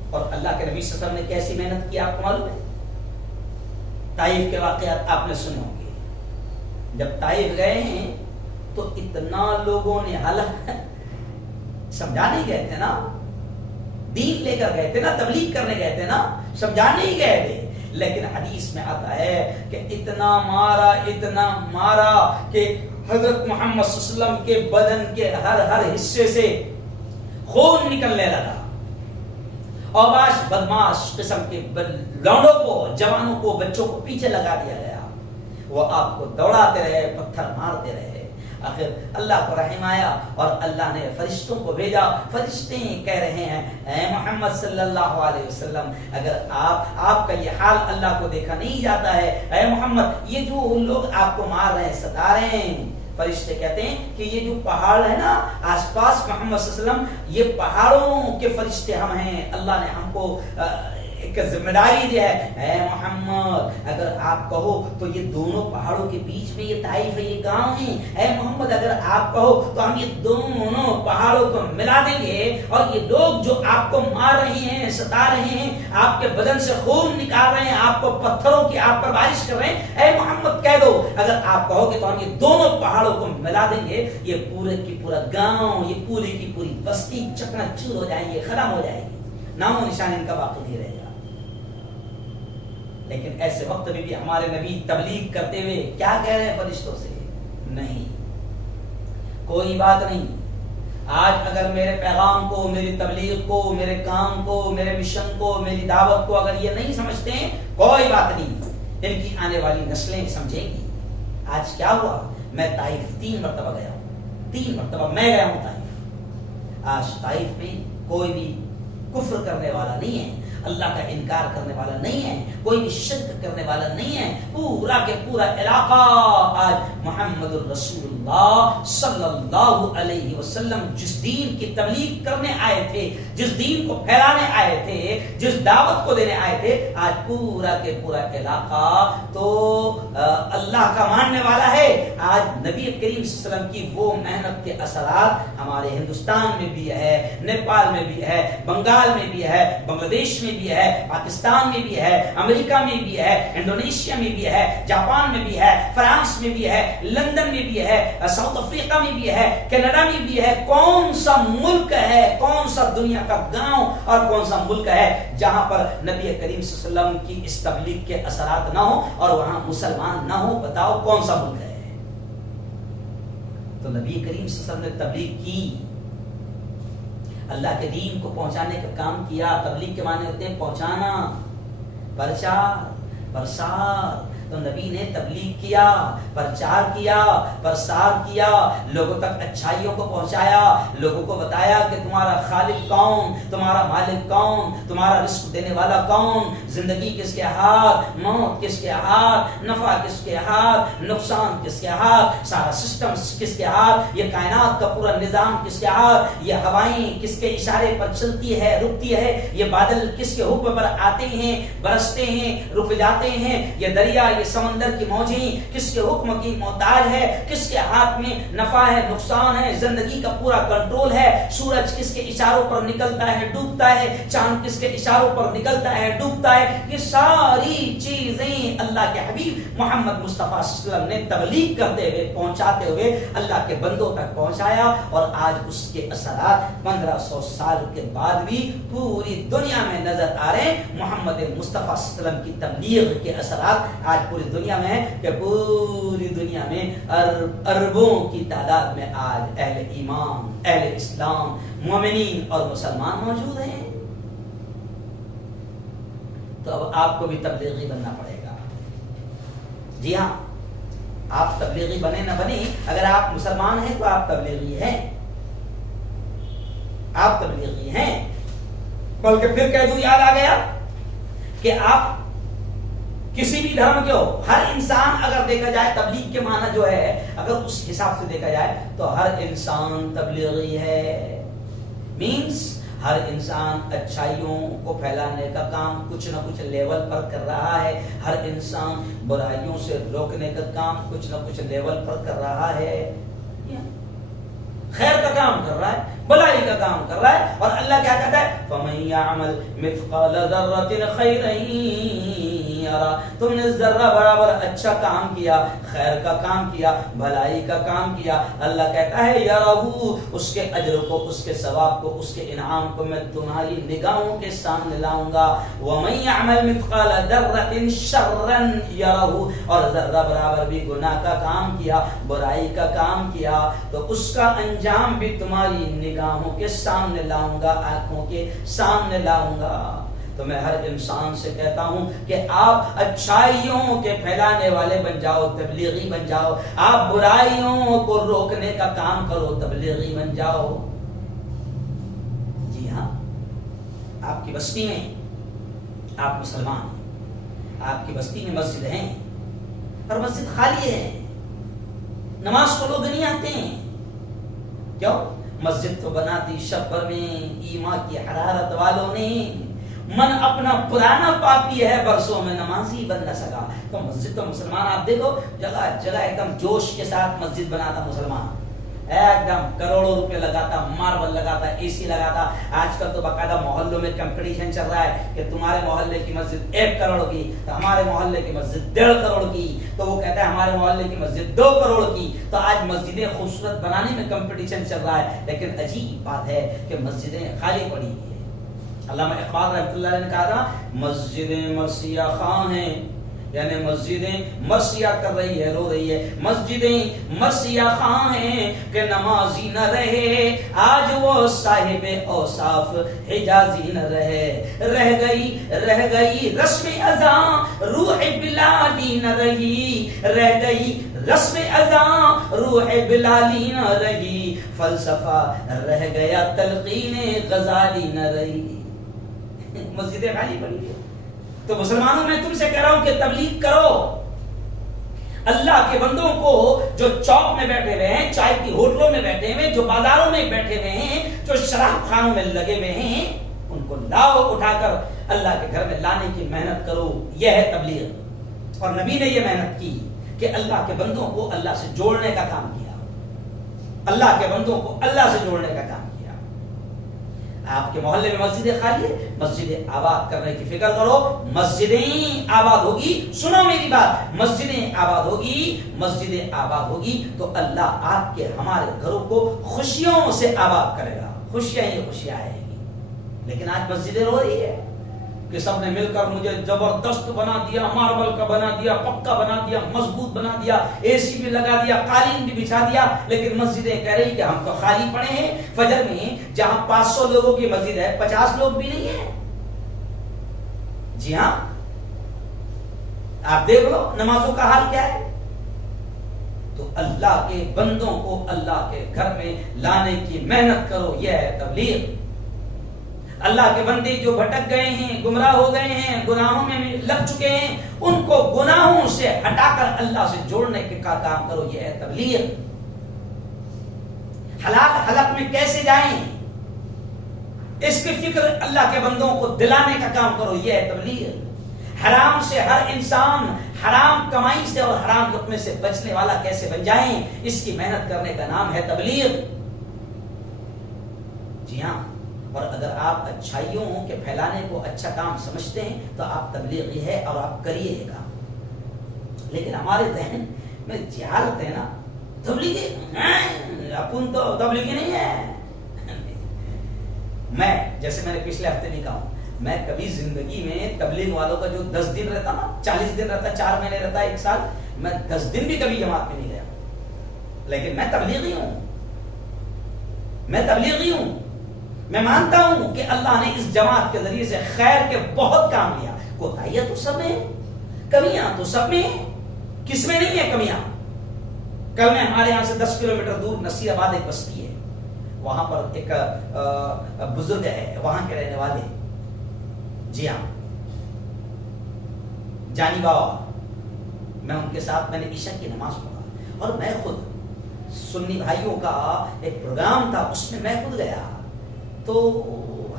اور اللہ کے نبی صلی اللہ علیہ وسلم نے کیسی محنت کی آپ کو معلوم ہے؟ طائف کے واقعات آپ نے سنے ہوں گے، جب طائف گئے ہیں تو اتنا لوگوں نے حالانکہ سمجھانے گئے تھے نا، دین لے کر گئے تھے نا، تبلیغ کرنے گئے تھے نا، سمجھانے ہی گئے تھے، لیکن حدیث میں آتا ہے کہ اتنا مارا کہ حضرت محمد صلی اللہ علیہ وسلم کے بدن کے ہر حصے سے خون نکلنے لگا، اوباش بدماش قسم کے لونڈوں کو، جوانوں کو، بچوں کو پیچھے لگا دیا گیا، وہ آپ کو دوڑاتے رہے، پتھر مارتے رہے، آخر اللہ کو رحم آیا اور اللہ نے فرشتوں کو بھیجا، فرشتے کہہ رہے ہیں اے محمد صلی اللہ علیہ وسلم اگر آپ کا یہ حال اللہ کو دیکھا نہیں جاتا ہے، اے محمد یہ جو لوگ آپ کو مار رہے ہیں، ستا رہے ہیں، فرشتے کہتے ہیں کہ یہ جو پہاڑ ہے نا آس پاس محمد صلی اللہ علیہ وسلم، یہ پہاڑوں کے فرشتے ہم ہیں، اللہ نے ہم کو ایک ذمہ داری دی ہے، اے محمد اگر آپ کہو تو یہ دونوں پہاڑوں کے بیچ میں یہ طائف ہے، یہ گاؤں ہے، اے محمد اگر آپ کہو تو ہم یہ دونوں پہاڑوں کو ملا دیں گے، اور یہ لوگ جو آپ کو مار رہے ہیں، ستا رہے ہیں، آپ کے بدن سے خون نکال رہے ہیں، آپ کو پتھروں کی آپ پر بارش کر رہے ہیں، اے محمد کہہ دو اگر آپ کہو کہ تو ہم یہ دونوں پہاڑوں کو ملا دیں گے، یہ پورے کی پورا گاؤں، یہ پوری کی پوری بستی چکنا چور ہو جائیں گے، ختم ہو جائے گی، نام و نشان ان کا باقی نہیں رہے گا۔ لیکن ایسے وقت میں بھی ہمارے نبی تبلیغ کرتے ہوئے کیا کہہ رہے ہیں فرشتوں سے؟ نہیں، کوئی بات نہیں، آج اگر میرے پیغام کو، میری تبلیغ کو، میرے کام کو، میرے مشن کو، میری دعوت کو اگر یہ نہیں سمجھتے ہیں کوئی بات نہیں، ان کی آنے والی نسلیں سمجھیں گی۔ آج کیا ہوا؟ میں طائف 3 مرتبہ گیا ہوں، 3 مرتبہ میں گیا ہوں طائف۔ آج طائف میں کوئی بھی کفر کرنے والا نہیں ہے، اللہ کا انکار کرنے والا نہیں ہے، کوئی بھی شرک کرنے والا نہیں ہے، پورا کے پورا علاقہ آج محمد الرسول اللہ صلی اللہ علیہ وسلم جس دین کی تبلیغ کرنے آئے تھے، جس دین کو پھیلانے آئے تھے، جس دعوت کو دینے آئے تھے، آج پورا کے پورا علاقہ تو اللہ کا ماننے والا ہے۔ آج نبی کریم صلی اللہ علیہ وسلم کی وہ محنت کے اثرات ہمارے ہندوستان میں بھی ہے، نیپال میں بھی ہے، بنگال میں بھی ہے، بنگلہ دیش میں بھی ہے، پاکستان میں بھی ہے، امریکہ میں بھی ہے، انڈونیشیا میں بھی ہے، جاپان میں بھی ہے، فرانس میں بھی ہے، لندن میں بھی ہے، ساؤتھ افریقہ میں بھی ہے، کینیڈا میں بھی ہے۔ کون سا ملک ہے، کون سا دنیا کا گاؤں اور کون سا ملک ہے جہاں پر نبی کریم صلی اللہ علیہ وسلم کی اس تبلیغ کے اثرات نہ ہو اور وہاں مسلمان نہ ہو؟ بتاؤ کون سا ملک ہے؟ تو نبی کریم صلی اللہ علیہ وسلم نے تبلیغ کی، اللہ کے دین کو پہنچانے کا کام کیا۔ تبلیغ کے معنی ہوتے ہیں پہنچانا، پرچار، پرسار۔ تو نبی نے تبلیغ کیا، پرچار کیا، پرسار کیا، لوگوں تک اچھائیوں کو پہنچایا، لوگوں کو بتایا کہ تمہارا خالق کون، تمہارا مالک کون، تمہارا رزق دینے والا کون، زندگی کس کے ہاتھ، موت کس کے ہاتھ، نفع کس کے ہاتھ، نقصان کس کے ہاتھ، سارا سسٹم کس کے ہاتھ، یہ کائنات کا پورا نظام کس کے ہاتھ، یہ ہوائیں کس کے اشارے پر چلتی ہے، رکتی ہے، یہ بادل کس کے حکم پر آتے ہیں، برستے ہیں، رک جاتے ہیں، یہ دریا، یہ سمندر کی موجیں کس کے حکم کی محتاج ہے، کس کے ہاتھ میں نفع ہے، نقصان ہے، زندگی کا پورا کنٹرول ہے، سورج کس کے اشاروں پر نکلتا ہے، ڈوبتا ہے، چاند کس کے اشاروں پر نکلتا ہے، ڈوبتا ہے، یہ ساری چیزیں اللہ کے حبیب محمد مصطفیٰ صلی اللہ علیہ وسلم نے تبلیغ کرتے ہوئے، پہنچاتے ہوئے اللہ کے بندوں تک پہنچایا، اور آج اس کے اثرات 1500 سال کے بعد بھی پوری دنیا میں نظر آ رہے ہیں۔ محمد مصطفیٰ صلی اللہ علیہ وسلم کی تبلیغ کے اثرات آج پوری دنیا میں ہے کہ پوری دنیا میں اربوں کی تعداد میں آج اہل ایمان، اہل اسلام، مومنین اور مسلمان موجود ہیں۔ تو اب آپ کو بھی تبلیغی بننا پڑے گا۔ جی ہاں، آپ تبلیغی بنے نہ بنے، اگر آپ مسلمان ہیں تو آپ تبلیغی ہیں، آپ تبلیغی ہیں۔ بلکہ پھر کہہ دوں، یاد آ گیا کہ آپ کسی بھی دھرم کے ہو، ہر انسان اگر دیکھا جائے تبلیغ کے معنی جو ہے اگر اس حساب سے دیکھا جائے تو ہر انسان تبلیغی ہے۔ مینس ہر انسان اچھائیوں کو پھیلانے کا کام کچھ نہ کچھ لیول پر کر رہا ہے، ہر انسان برائیوں سے روکنے کا کام کچھ نہ کچھ لیول پر کر رہا ہے، خیر کا کام کر رہا ہے، بلائی کا کام کر رہا ہے۔ اور اللہ کیا کہتا ہے؟ فَمَن يَعْمَلْ مِثْقَالَ ذَرَّةٍ خَيْرًا یرا، تم نے ذرہ برابر اچھا کام کیا، خیر کا کام کیا، بھلائی کا کام کیا، اللہ کہتا ہے یرہو، اس کے اجر کو، اس کے ثواب کو، اس کے انعام کو میں تمہاری نگاہوں کے سامنے لاؤں گا۔ وَمَن يَعْمَلْ مِثْقَالَ ذَرَّةٍ شَرًّا یرہو، اور ذرہ برابر بھی گناہ کا کام کیا، برائی کا کام کیا تو اس کا انجام بھی تمہاری نگاہوں کے سامنے لاؤں گا، آنکھوں کے سامنے لاؤں گا۔ تو میں ہر انسان سے کہتا ہوں کہ آپ اچھائیوں کے پھیلانے والے بن جاؤ، تبلیغی بن جاؤ، آپ برائیوں کو روکنے کا کام کرو، تبلیغی بن جاؤ۔ جی ہاں، آپ کی بستی میں آپ مسلمان ہیں، آپ کی بستی میں مسجد ہیں اور مسجد خالی ہے، نماز کو لوگ نہیں آتے ہیں، کیوں؟ مسجد تو بنا دی شب بھر میں ایمان کی حرارت والوں نے، من اپنا پرانا پاپی ہے، برسوں میں نمازی بن نہ سکا۔ تو مسجد تو مسلمان آپ دیکھو جگہ جگہ ایک دم جوش کے ساتھ مسجد بناتا مسلمان، ایک دم کروڑوں روپے لگاتا، ماربل لگاتا، اے سی لگاتا۔ آج کل تو باقاعدہ محلوں میں کمپٹیشن چل رہا ہے کہ تمہارے محلے کی مسجد 1 کروڑ کی، تو ہمارے محلے کی مسجد 1.5 کروڑ کی، تو وہ کہتا ہے ہمارے محلے کی مسجد 2 کروڑ کی۔ تو آج مسجدیں خوبصورت بنانے میں کمپٹیشن چل رہا ہے، لیکن عجیب بات ہے کہ مسجدیں خالی پڑی ہیں۔ علامہ اقبال رحمۃ اللہ علیہ نے کہا تھا مسجدیں مرثیہ خواں ہیں، یعنی مسجدیں مرثیہ کر رہی ہے، رو رہی ہے، مسجدیں مرثیہ خواں ہیں کہ نمازی نہ رہے، آج وہ صاحب اوصاف حجازی نہ رہ گئی رسم اذاں روح بلالی نہ رہی، رہ گئی رسم اذاں روح بلالی نہ رہی، فلسفہ رہ گیا تلقین غزالی نہ رہی۔ مسجدیں خالی پڑی ہے۔ تو مسلمانوں میں تم سے کہہ رہا ہوں کہ تبلیغ کرو، اللہ کے بندوں کو جو چوک میں بیٹھے ہوئے ہیں، چائے کی ہوٹلوں میں بیٹھے ہوئے، جو بازاروں میں بیٹھے ہوئے ہیں، جو شراب خانوں میں لگے ہوئے ہیں، ان کو لاؤ، اٹھا کر اللہ کے گھر میں لانے کی محنت کرو، یہ ہے تبلیغ۔ اور نبی نے یہ محنت کی کہ اللہ کے بندوں کو اللہ سے جوڑنے کا کام کیا، اللہ کے بندوں کو اللہ سے جوڑنے کا کام کیا۔ آپ کے محلے میں مسجدیں خالی ہے، مسجدیں آباد کرنے کی فکر کرو، مسجدیں آباد ہوگی، سنو میری بات، مسجدیں آباد ہوگی تو اللہ آپ کے ہمارے گھروں کو خوشیوں سے آباد کرے گا، خوشیاں ہی خوشیاں آئیں گی۔ لیکن آج مسجدیں رو رہی ہے کہ سب نے مل کر مجھے زبردست بنا دیا، ماربل کا بنا دیا، پکا بنا دیا، مضبوط بنا دیا، اے سی بھی لگا دیا، قالین بھی بچھا دیا، لیکن مسجدیں کہہ رہی کہ ہم تو خالی پڑے ہیں۔ فجر میں جہاں 500 لوگوں کی مسجد ہے 50 لوگ بھی نہیں ہیں۔ جی ہاں، آپ دیکھ لو نمازوں کا حال کیا ہے۔ تو اللہ کے بندوں کو اللہ کے گھر میں لانے کی محنت کرو، یہ ہے تبلیغ۔ اللہ کے بندے جو بھٹک گئے ہیں، گمراہ ہو گئے ہیں، گناہوں میں لگ چکے ہیں، ان کو گناہوں سے ہٹا کر اللہ سے جوڑنے کا کام کرو، یہ ہے تبلیغ۔ حلال حلق میں کیسے جائیں اس کی فکر اللہ کے بندوں کو دلانے کا کام کرو، یہ ہے تبلیغ۔ حرام سے ہر انسان حرام کمائی سے اور حرام لقمے سے بچنے والا کیسے بن جائیں، اس کی محنت کرنے کا نام ہے تبلیغ۔ جی ہاں، اور اگر آپ اچھائیوں کے پھیلانے کو اچھا کام سمجھتے ہیں تو آپ تبلیغی ہے اور آپ کریے یہ کام۔ لیکن ہمارے ذہن میں جہالت ہے نا، تبلیغی اپن تو تبلیغی نہیں ہے۔ میں جیسے میں نے پچھلے ہفتے بھی کہا، میں کبھی زندگی میں تبلیغ والوں کا جو 10 دن رہتا نا، 40 دن رہتا، 4 مہینے رہتا، 1 سال، میں 10 دن بھی کبھی جماعت میں نہیں گیا، لیکن میں تبلیغی ہوں، میں تبلیغی ہوں۔ میں مانتا ہوں کہ اللہ نے اس جماعت کے ذریعے سے خیر کے بہت کام لیا، کوتاہیاں تو سب میں ہیں، کمیاں تو سب میں ہیں، کس میں نہیں ہے کمیاں؟ کل میں ہمارے یہاں سے 10 کلومیٹر دور نصیر آباد ایک بستی ہے، وہاں پر ایک بزرگ ہے، وہاں کے رہنے والے، جی ہاں جانی بابا، میں ان کے ساتھ میں نے عشاء کی نماز پڑھا، اور میں خود سنی بھائیوں کا ایک پروگرام تھا، اس میں میں خود گیا، تو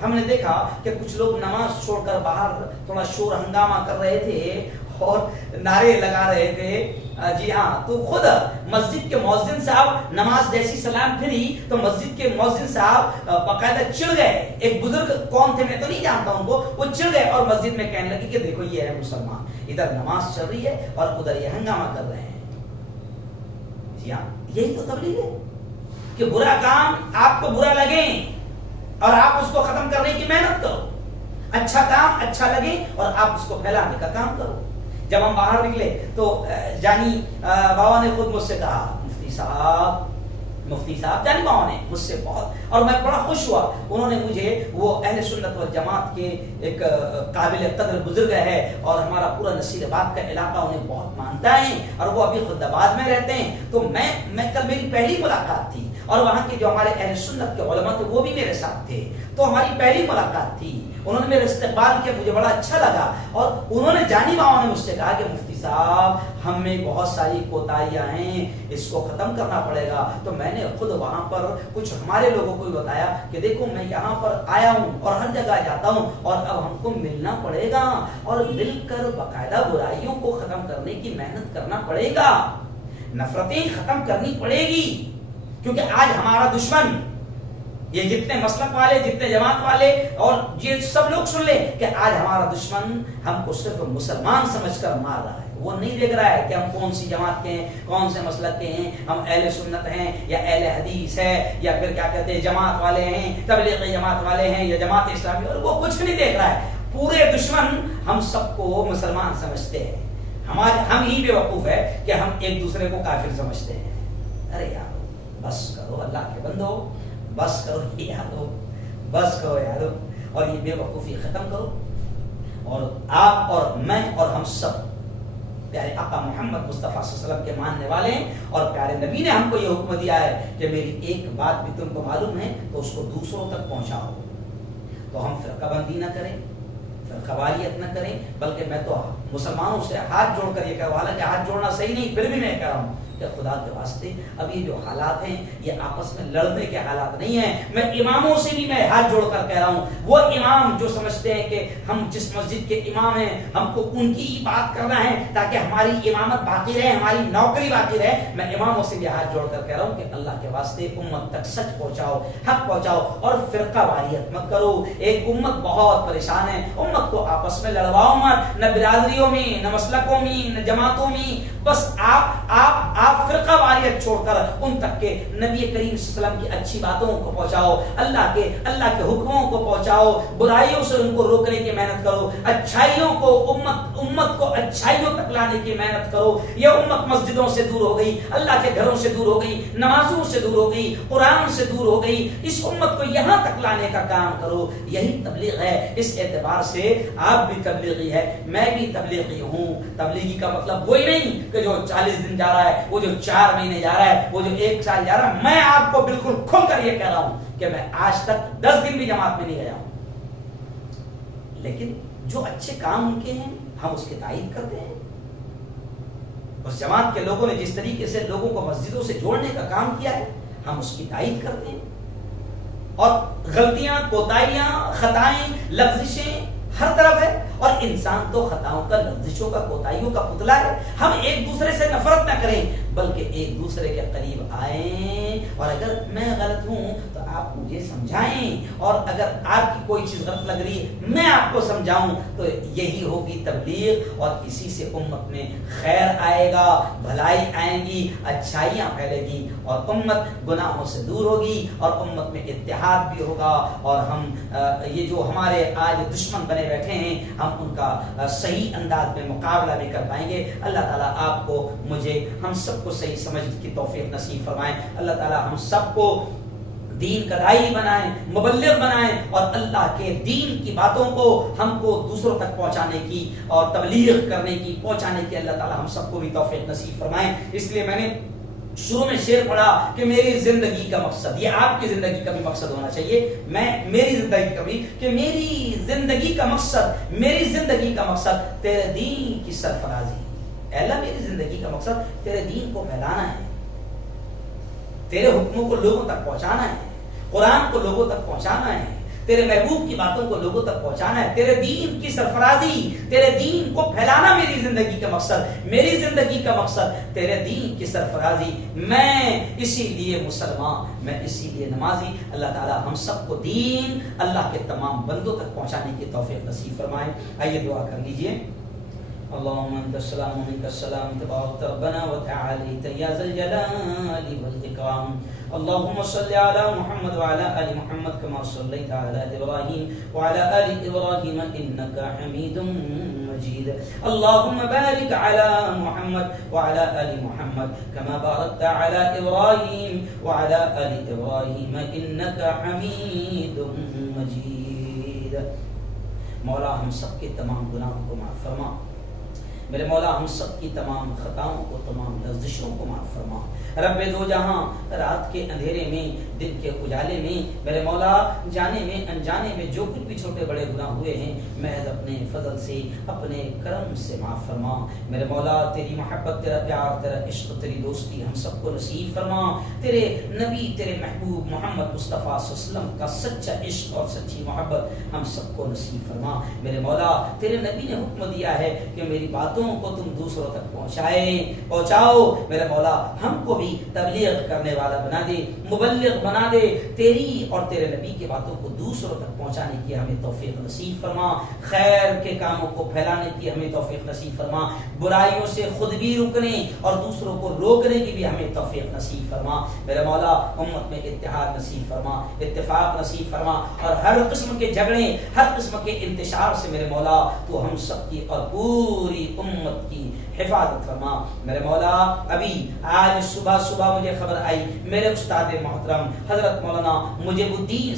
ہم نے دیکھا کہ کچھ لوگ نماز چھوڑ کر باہر تھوڑا شور ہنگامہ کر رہے تھے اور نعرے لگا رہے تھے، جی ہاں، تو خود مسجد کے مؤذن صاحب نماز جیسی سلام پھری تو مسجد کے مؤذن صاحب باقاعدہ چڑ گئے، ایک بزرگ کون تھے میں تو نہیں جانتا ان کو، وہ چڑ گئے اور مسجد میں کہنے لگے کہ دیکھو یہ ہے مسلمان، ادھر نماز چل رہی ہے اور ادھر یہ ہنگامہ کر رہے ہیں۔ جی ہاں، یہی تو تبلیغ ہے کہ برا کام آپ کو برا لگے اور آپ اس کو ختم کرنے کی محنت کرو، اچھا کام اچھا لگے اور آپ اس کو پھیلانے کا کام کرو۔ جب ہم باہر نکلے تو جانی بابا نے خود مجھ سے کہا، مفتی صاحب جانی بابا نے مجھ سے بہت، اور میں بڑا خوش ہوا، انہوں نے مجھے، وہ اہل سنت والجماعت کے ایک قابل قدر بزرگ ہے اور ہمارا پورا نصیر آباد کا علاقہ انہیں بہت مانتا ہے اور وہ ابھی خود آباد میں رہتے ہیں، تو میں کل میری پہلی ملاقات تھی اور وہاں کے جو ہمارے اہل سنت کے علماء تھے وہ بھی میرے ساتھ تھے، تو ہماری پہلی ملاقات تھی، انہوں نے میرا استقبال کیا، مجھے بڑا اچھا لگا، اور انہوں نے جانی بابا نے مجھ سے کہا کہ مفتی صاحب ہم میں بہت ساری کوتاہیاں ہیں، اس کو ختم کرنا پڑے گا۔ تو میں نے خود وہاں پر کچھ ہمارے لوگوں کو بتایا کہ دیکھو میں یہاں پر آیا ہوں اور ہر جگہ جاتا ہوں اور اب ہم کو ملنا پڑے گا اور مل کر باقاعدہ برائیوں کو ختم کرنے کی محنت کرنا پڑے گا، نفرتیں ختم کرنی پڑے گی، کیونکہ آج ہمارا دشمن، یہ جتنے مسلک والے، جتنے جماعت والے اور یہ سب لوگ سن لیں کہ آج ہمارا دشمن ہم کو صرف مسلمان سمجھ کر مار رہا ہے، وہ نہیں دیکھ رہا ہے کہ ہم کون سی جماعت کے ہیں، کون سے مسلک کے ہیں، ہم اہل سنت ہیں یا اہل حدیث ہے یا پھر کیا کہتے ہیں جماعت والے ہیں، تبلیغی جماعت والے ہیں یا جماعت اسلامی، اور وہ کچھ نہیں دیکھ رہا ہے، پورے دشمن ہم سب کو مسلمان سمجھتے ہیں، ہم ہی بے وقوف ہے کہ ہم ایک دوسرے کو کافر سمجھتے ہیں۔ ارے یار بس کرو اللہ کے بندو، بس کرو یارو، بس کرو یارو، اور یہ بے وقوفی ختم کرو، اور آپ اور میں اور ہم سب پیارے آقا محمد مصطفیٰ صلی اللہ علیہ وسلم کے ماننے والے ہیں، اور پیارے نبی نے ہم کو یہ حکم دیا ہے کہ میری ایک بات بھی تم کو معلوم ہے تو اس کو دوسروں تک پہنچاؤ۔ تو ہم فرقہ بندی نہ کریں، فرقہ واریت نہ کریں، بلکہ میں تو مسلمانوں سے ہاتھ جوڑ کر یہ کہوں، حالانکہ ہاتھ جوڑنا صحیح نہیں، پھر بھی میں کہہ رہا ہوں کہ خدا کے واسطے اب یہ جو حالات ہیں یہ آپس میں لڑنے کے حالات نہیں ہیں، میں اماموں سے بھی میں ہاتھ جوڑ کر کہہ رہا ہوں، وہ امام جو سمجھتے ہیں کہ ہم جس مسجد کے امام ہیں ہم کو ان کی بات کرنا ہے تاکہ ہماری امامت باقی رہے، ہماری نوکری باقی رہے، میں اماموں سے بھی ہاتھ جوڑ کر کہہ رہا ہوں کہ اللہ کے واسطے امت تک سچ پہنچاؤ، حق پہنچاؤ، اور فرقہ واریت مت کرو۔ ایک امت بہت پریشان ہے، امت کو آپس میں لڑواؤ مت، نہ برادریوں میں، نہ مسلکوں میں، نہ جماعتوں میں، بس آپ فرقہ واریت چھوڑ کر ان تک کے نبی کریم صلی اللہ علیہ وسلم کی اچھی باتوں کو پہنچاؤ، اللہ کے حکموں کو پہنچاؤ، برائیوں سے ان کو روکنے کی محنت کرو، اچھائیوں کو امت کو اچھائیوں تک لانے کی محنت کرو۔ یہ امت مسجدوں سے دور ہو گئی، اللہ کے گھروں سے دور ہو گئی، نمازوں سے دور ہو گئی، قرآن سے دور ہو گئی، اس امت کو یہاں تک لانے کا کام کرو، یہی تبلیغ ہے۔ اس اعتبار سے آپ بھی تبلیغی ہے، میں بھی تبلیغی ہوں۔ تبلیغی کا مطلب وہی نہیں کہ جو 40 دن جا رہا ہے، وہ جو 4 مہینے جا رہا ہے، وہ جو 1 سال جا رہا ہے۔ میں آپ کو بالکل کھل کر یہ کہہ رہا ہوں کہ میں آج تک 10 دن بھی جماعت میں نہیں گیا ہوں، لیکن جو اچھے کام ان کے ہیں ہم اس کی تائید کرتے ہیں۔ اس جماعت کے لوگوں نے جس طریقے سے لوگوں کو مسجدوں سے جوڑنے کا کام کیا ہے ہم اس کی تائید کرتے ہیں، اور غلطیاں، کوتاہیاں، خطائیں، لفظشیں ہر طرف ہے، اور انسان تو خطاؤں کا، لفظشوں کا، کوتاہیوں کا پتلا ہے۔ ہم ایک دوسرے سے نفرت نہ کریں بلکہ ایک دوسرے کے قریب آئیں، اور اگر میں غلط ہوں تو آپ مجھے سمجھائیں، اور اگر آپ کی کوئی چیز غلط لگ رہی ہے میں آپ کو سمجھاؤں، تو یہی ہوگی تبلیغ، اور اسی سے امت میں خیر آئے گا، بھلائی آئیں گی، اچھائیاں پھیلے گی، اور امت گناہوں سے دور ہوگی، اور امت میں اتحاد بھی ہوگا، اور ہم یہ جو ہمارے آج دشمن بنے بیٹھے ہیں ہم ان کا صحیح انداز میں مقابلہ بھی کر پائیں گے۔ اللہ تعالیٰ آپ کو، مجھے، ہم سب کو صحیح سمجھ کی توفیق نصیب فرمائیں۔ اللہ تعالیٰ ہم سب کو دین کا داعی بنائیں، مبلغ بنائیں، اور اللہ کے دین کی باتوں کو ہم کو دوسروں تک پہنچانے کی اور تبلیغ کرنے کی، پہنچانے کی اللہ تعالیٰ ہم سب کو بھی توفیق نصیب فرمائیں۔ اس لیے میں نے شروع میں شعر پڑھا کہ میری زندگی کا مقصد، یہ آپ کی زندگی کا بھی مقصد ہونا چاہیے، میری زندگی کا بھی، کہ میری زندگی کا مقصد، میری زندگی کا مقصد تیرے دین کی سرفرازی۔ اے اللہ میری زندگی کا مقصد تیرے دین کو پھیلانا ہے، تیرے حکموں کو لوگوں تک پہنچانا ہے، قرآن کو لوگوں تک پہنچانا ہے، تیرے محبوب کی باتوں کو لوگوں تک پہنچانا ہے، تیرے دین کی سرفرازی، تیرے دین کو پھیلانا میری زندگی کا مقصد، میری زندگی کا مقصد تیرے دین کی سرفرازی۔ میں اسی لیے مسلمان، میں اسی لیے نمازی۔ اللہ تعالی ہم سب کو دین اللہ کے تمام بندوں تک پہنچانے کی توفیق نصیب فرمائے۔ آئیے دعا کر لیجئے۔ اللهم انت السلام ومنك السلام تبارك ربنا وتعالى يا ذا الجلال والاكرام اللهم صل على محمد وعلى ال محمد كما صليت على ابراهيم وعلى ال ابراهيم انك حميد مجيد اللهم بارك على محمد وعلى ال محمد كما باركت على ابراهيم وعلى ال ابراهيم انك حميد مجيد۔ مولا ہم سب کے تمام گناہوں کو معاف فرما، میرے مولا ہم سب کی تمام خطاؤں کو، تمام لغزشوں کو معاف فرما۔ رب دو جہاں، رات کے اندھیرے میں، دن کے اجالے میں، میرے مولا جانے میں انجانے میں جو کچھ بھی چھوٹے بڑے گناہ ہوئے ہیں محض اپنے فضل سے، اپنے کرم سے معاف فرما۔ میرے مولا تیری محبت، تیرا پیار، تیرا عشق، تیری دوستی ہم سب کو نصیب فرما۔ تیرے نبی، تیرے محبوب محمد مصطفیٰ صلی اللہ علیہ وسلم کا سچا عشق اور سچی محبت ہم سب کو نصیب فرما۔ میرے مولا تیرے نبی نے حکم دیا ہے کہ میری باتوں کو تم دوسروں تک پہنچاؤ۔ میرے مولا ہم کو بھی تبلیغ کرنے والا بنا دے، مبلغ بنا دے، تیری اور تیرے نبی کی باتوں کو دوسروں تک پہنچانے کی ہمیں توفیق نصیب فرما، خیر کے کاموں کو پھیلانے کی ہمیں توفیق نصیب فرما، برائیوں سے خود بھی رکنے اور دوسروں کو روکنے کی بھی ہمیں توفیق نصیب فرما۔ میرے مولا امت میں اتحاد نصیب فرما، اتفاق نصیب فرما، اور ہر قسم کے جھگڑے، ہر قسم کے انتشار سے میرے مولا تو ہم سب کی اور پوری امت کی حفاظت فرما۔ میرے مولا ابھی آج صبح مجھے خبر آئی، میرے استاد محترم حضرت مولانا مجیب الدین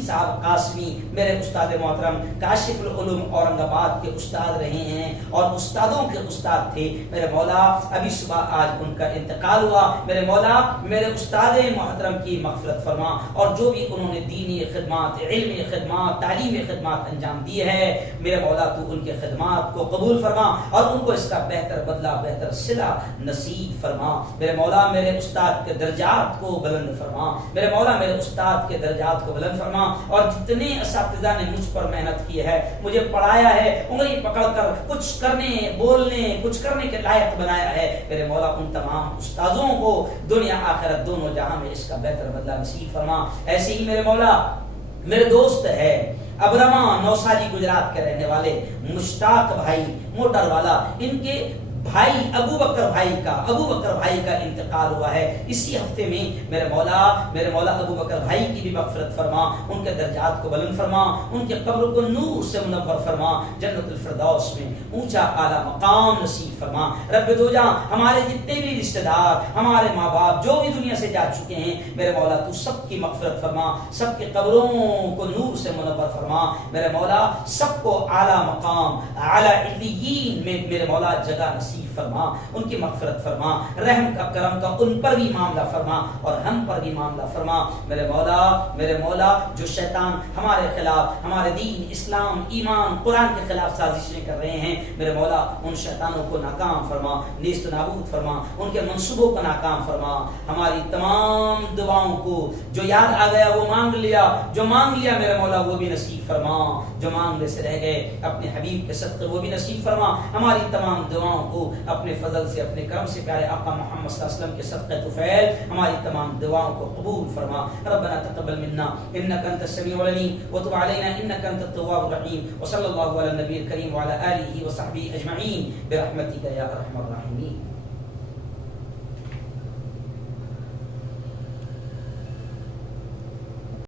صاحب قاسمی، میرے استاد محترم کاشف العلوم اورنگ آباد کے استاد رہے ہیں اور استادوں کے استاد تھے۔ میرے مولا ابھی صبح آج ان کا انتقال ہوا۔ میرے مولا میرے استاد محترم کی مغفرت فرما، اور جو بھی انہوں نے دینی خدمات، علمی خدمات، تعلیمی خدمات انجام دی ہے میرے مولا تو ان کے خدمات کو قبول فرما اور ان کو اس کا بہتر بدلہ، بہتر صلہ نصیب فرما۔ میرے مولا میرے استاد کے درجات کو بلند فرما، میرے مولا میرے استاد کے درجات کو بلند فرما، اور جتنے اساتذہ نے مجھ پر محنت کی ہے، مجھے پڑھایا ہے، انگلی پکڑ کر کچھ کرنے، بولنے، کچھ کرنے کے لائق بنایا ہے، میرے مولا ان تمام استاذوں کو دنیا آخرت دونوں جہاں میں اس کا بہتر بدلہ نصیب فرما۔ ایسے ہی میرے مولا میرے دوست ہے ابرما نوساری گجرات کے رہنے والے مشتاق بھائی موٹر والا، ان کے بھائی ابو بکر بھائی کا انتقال ہوا ہے اسی ہفتے میں۔ میرے مولا ابو بکر بھائی کی بھی مغفرت فرما، ان کے درجات کو بلند فرما، ان کے قبر کو نور سے منور فرما، جنت الفردوس میں اونچا اعلیٰ مقام نصیب فرما۔ رب دو جہاں ہمارے جتنے بھی رشتہ دار، ہمارے ماں باپ جو بھی دنیا سے جا چکے ہیں میرے مولا تو سب کی مغفرت فرما، سب کے قبروں کو نور سے منور فرما۔ میرے مولا سب کو اعلیٰ مقام، اعلیٰ علیین میں میرے مولا جگہ نصیب فرما، ان کی مغفرت فرما، رحم کا کرم کا ان پر بھی معاملہ فرما اور ہم پر بھی معاملہ فرما۔ میرے مولا جو شیطان ہمارے خلاف، ہمارے دین، اسلام، ایمان، قرآن کے خلاف سازشیں کر رہے ہیں میرے مولا ان شیطانوں کو ناکام فرما، نیست و نابود فرما، ان کے منصوبوں کو ناکام فرما۔ ہماری تمام دعاؤں کو جو یاد آ گیا وہ مانگ لیا، جو مانگ لیا میرے مولا وہ بھی نصیب فرما، جو مانگنے سے رہ گئے اپنے حبیب کے صدقے وہ بھی نصیب فرما۔ ہماری تمام دعاؤں کو اپنے فضل سے، اپنے کرم سے، پیارے آقا محمد صلی اللہ علیہ وسلم کے صدقے طفیل ہماری تمام دعاؤں کو قبول فرما۔ ربنا تقبل منا انك انت السميع العليم وتب علينا انك انت التواب الرحيم، وصلى الله على النبي الكريم وعلى اله وصحبه اجمعين برحمتك يا ارحم الراحمين۔